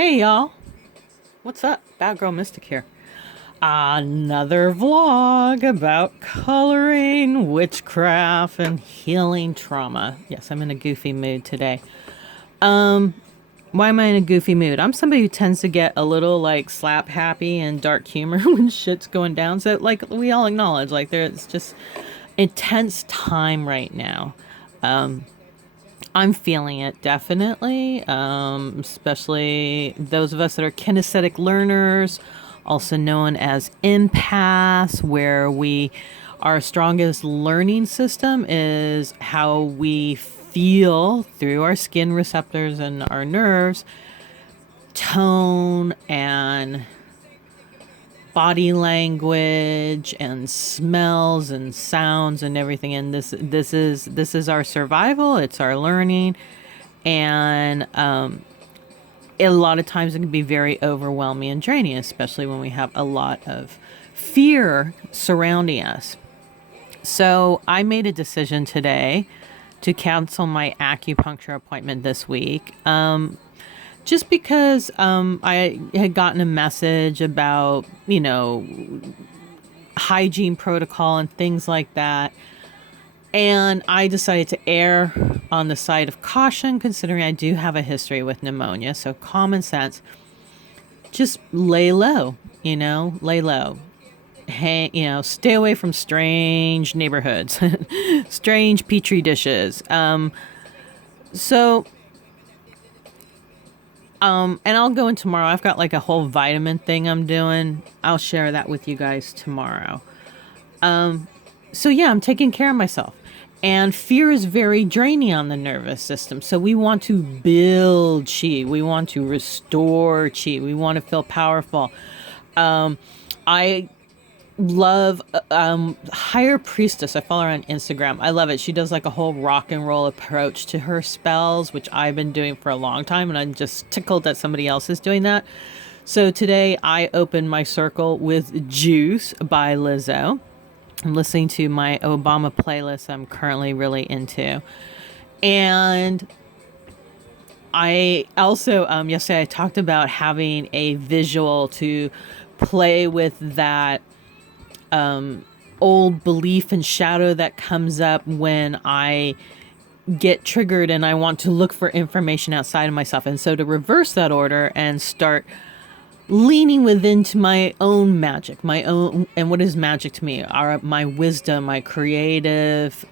Hey y'all, what's up? Bad Girl Mystic here. Another vlog about coloring, witchcraft, and healing trauma. Yes, I'm in a goofy mood today. Why am I in a goofy mood? I'm somebody who tends to get a little like slap happy and dark humor when shit's going down. So like we all acknowledge like there's just intense time right now. I'm feeling it definitely, especially those of us that are kinesthetic learners, also known as empaths, where our strongest learning system is how we feel through our skin receptors and our nerves, tone and body language and smells and sounds and everything. And this is our survival. It's our learning, and a lot of times it can be very overwhelming and draining, especially when we have a lot of fear surrounding us. So I made a decision today to cancel my acupuncture appointment this week. Just because I had gotten a message about, hygiene protocol and things like that. And I decided to err on the side of caution, considering I do have a history with pneumonia. So common sense, just lay low, lay low. Hang, stay away from strange neighborhoods, strange petri dishes. So and I'll go in tomorrow. I've got like a whole vitamin thing I'm doing. I'll share that with you guys tomorrow. So yeah, I'm taking care of myself. And fear is very draining on the nervous system. So we want to build chi. We want to restore chi. We want to feel powerful. I love Higher Priestess. I follow her on Instagram. I love it. She does like a whole rock and roll approach to her spells, which I've been doing for a long time, and I'm just tickled that somebody else is doing that. So today I opened my circle with Juice by Lizzo. I'm listening to my Obama playlist I'm currently really into. And I also, yesterday I talked about having a visual to play with that old belief and shadow that comes up when I get triggered and I want to look for information outside of myself. And so to reverse that order and start leaning within to my own magic, my own, and what is magic to me are my wisdom, my creative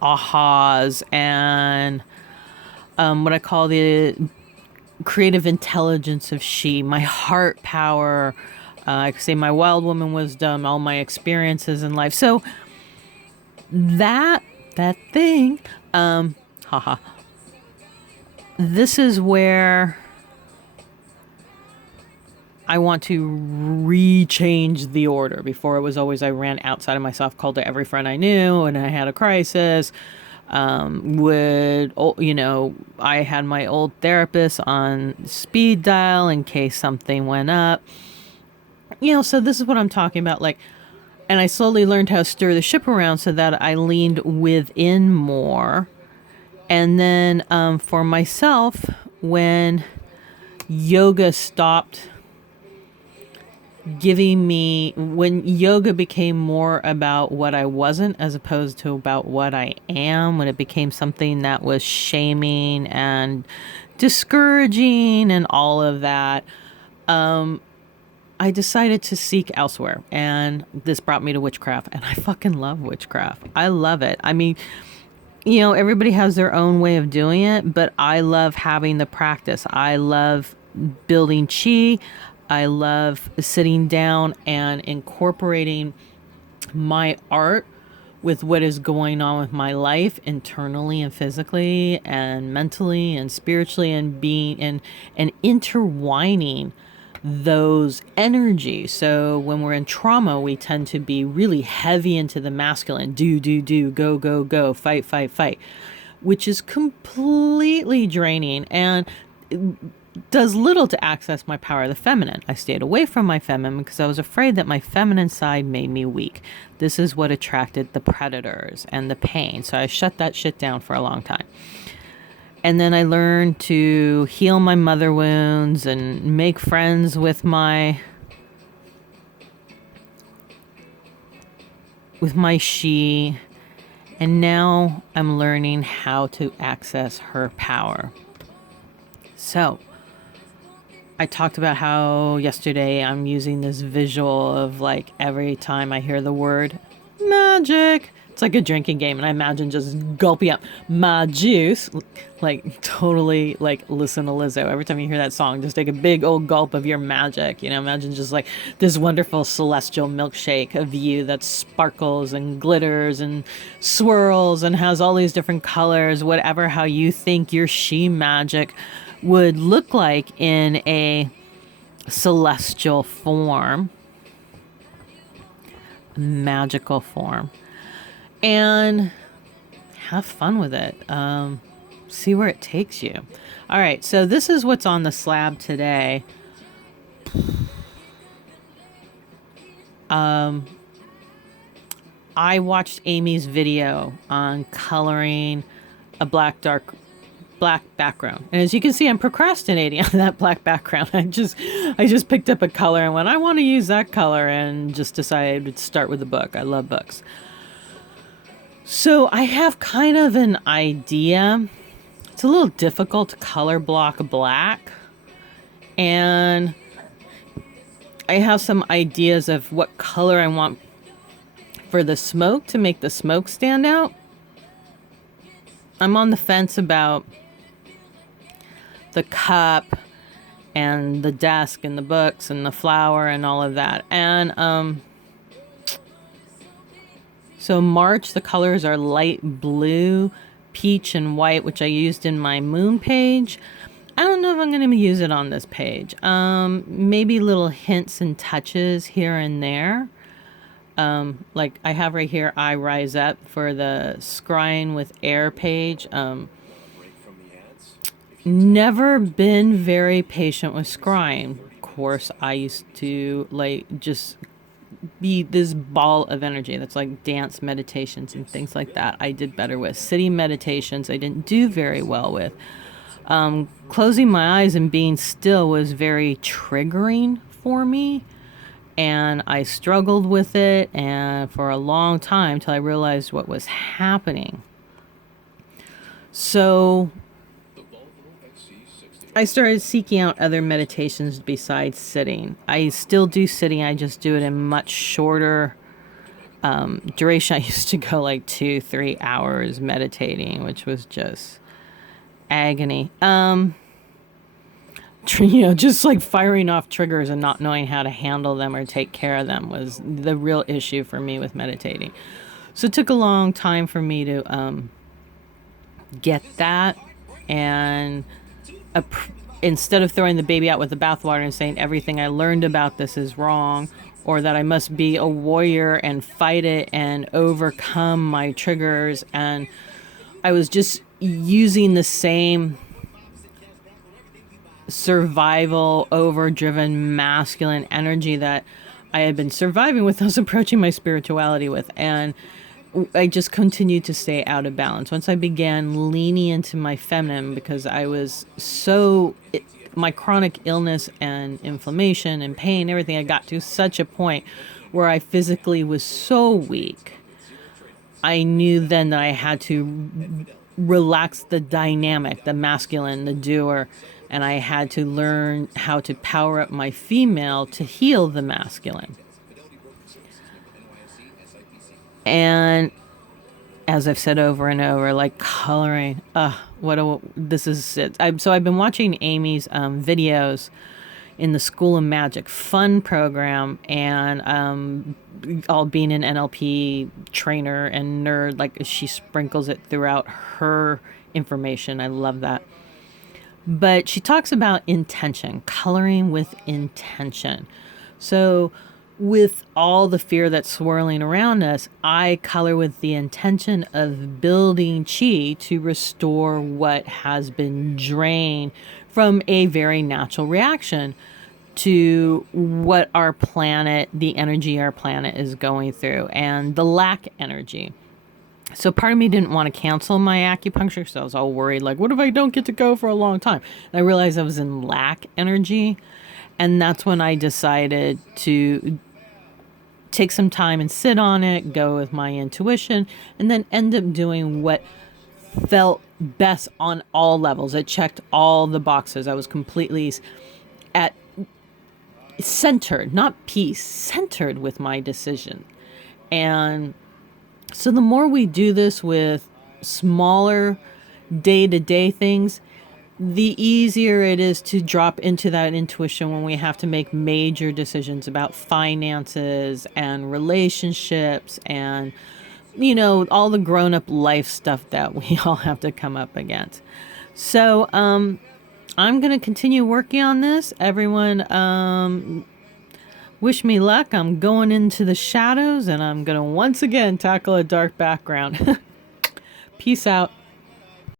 ahas, and what I call the creative intelligence of she, my heart power. I could say my wild woman wisdom, all my experiences in life. So that thing, haha. This is where I want to rechange the order. Before it was always I ran outside of myself, called to every friend I knew, and I had a crisis. I had my old therapist on speed dial in case something went up. So this is what I'm talking about. Like, and I slowly learned how to stir the ship around so that I leaned within more. And then for myself, when yoga stopped when yoga became more about what I wasn't as opposed to about what I am, when it became something that was shaming and discouraging and all of that, I decided to seek elsewhere. And this brought me to witchcraft. And I fucking love witchcraft. I love it. I mean, everybody has their own way of doing it, but I love having the practice. I love building chi. I love sitting down and incorporating my art with what is going on with my life internally and physically and mentally and spiritually, and being and intertwining those energies. So when we're in trauma, we tend to be really heavy into the masculine, do, go, go, go, fight, fight, fight, which is completely draining and does little to access my power of the feminine. I stayed away from my feminine because I was afraid that my feminine side made me weak. This is what attracted the predators and the pain. So I shut that shit down for a long time. And then I learned to heal my mother wounds and make friends with my she. And now I'm learning how to access her power. So I talked about how yesterday I'm using this visual of like every time I hear the word magic, it's like a drinking game, and I imagine just gulping up my juice, like totally like listen to Lizzo. Every time you hear that song, just take a big old gulp of your magic. You know, imagine just like this wonderful celestial milkshake of you that sparkles and glitters and swirls and has all these different colors, whatever how you think your she magic would look like in a celestial form, magical form. And have fun with it. See where it takes you. All right, so this is what's on the slab today. I watched Amy's video on coloring a black background. And as you can see, I'm procrastinating on that black background. I just picked up a color and went, I want to use that color, and just decided to start with the book. I love books. So I have kind of an idea. It's a little difficult to color block black. And I have some ideas of what color I want for the smoke to make the smoke stand out. I'm on the fence about the cup and the desk and the books and the flower and all of that. And so March, the colors are light blue, peach, and white, which I used in my moon page. I don't know if I'm going to use it on this page. Maybe little hints and touches here and there. Like I have right here, I Rise Up for the Scrying with Air page. Never been very patient with scrying. Of course, I used to like just be this ball of energy that's like dance meditations and things like that. I did better with sitting meditations. I didn't do very well with. Closing my eyes and being still was very triggering for me, and I struggled with it and for a long time till I realized what was happening. So I started seeking out other meditations besides sitting. I still do sitting, I just do it in much shorter duration. I used to go like 2-3 hours meditating, which was just agony. Just like firing off triggers and not knowing how to handle them or take care of them was the real issue for me with meditating. So it took a long time for me to get that, and instead of throwing the baby out with the bathwater and saying everything I learned about this is wrong, or that I must be a warrior and fight it and overcome my triggers, and I was just using the same survival, overdriven, masculine energy that I had been surviving with. I was approaching my spirituality with, and I just continued to stay out of balance. Once I began leaning into my feminine, because I was my chronic illness and inflammation and pain, everything, I got to such a point where I physically was so weak. I knew then that I had to relax the dynamic, the masculine, the doer, and I had to learn how to power up my female to heal the masculine. And as I've said over and over, like coloring, this is it. So I've been watching Amy's videos in the School of Magic fun program, and all being an NLP trainer and nerd, like she sprinkles it throughout her information. I love that. But she talks about intention, coloring with intention. So with all the fear that's swirling around us, I color with the intention of building chi to restore what has been drained from a very natural reaction to what our planet, the energy our planet is going through, and the lack energy. So part of me didn't want to cancel my acupuncture because I was all worried, like, what if I don't get to go for a long time? And I realized I was in lack energy. And that's when I decided to take some time and sit on it, go with my intuition, and then end up doing what felt best on all levels. It checked all the boxes. I was completely at centered, not peace, centered with my decision. And so the more we do this with smaller day-to-day things, the easier it is to drop into that intuition when we have to make major decisions about finances and relationships and, all the grown up life stuff that we all have to come up against. So, I'm going to continue working on this. Everyone, wish me luck. I'm going into the shadows and I'm going to once again tackle a dark background. Peace out.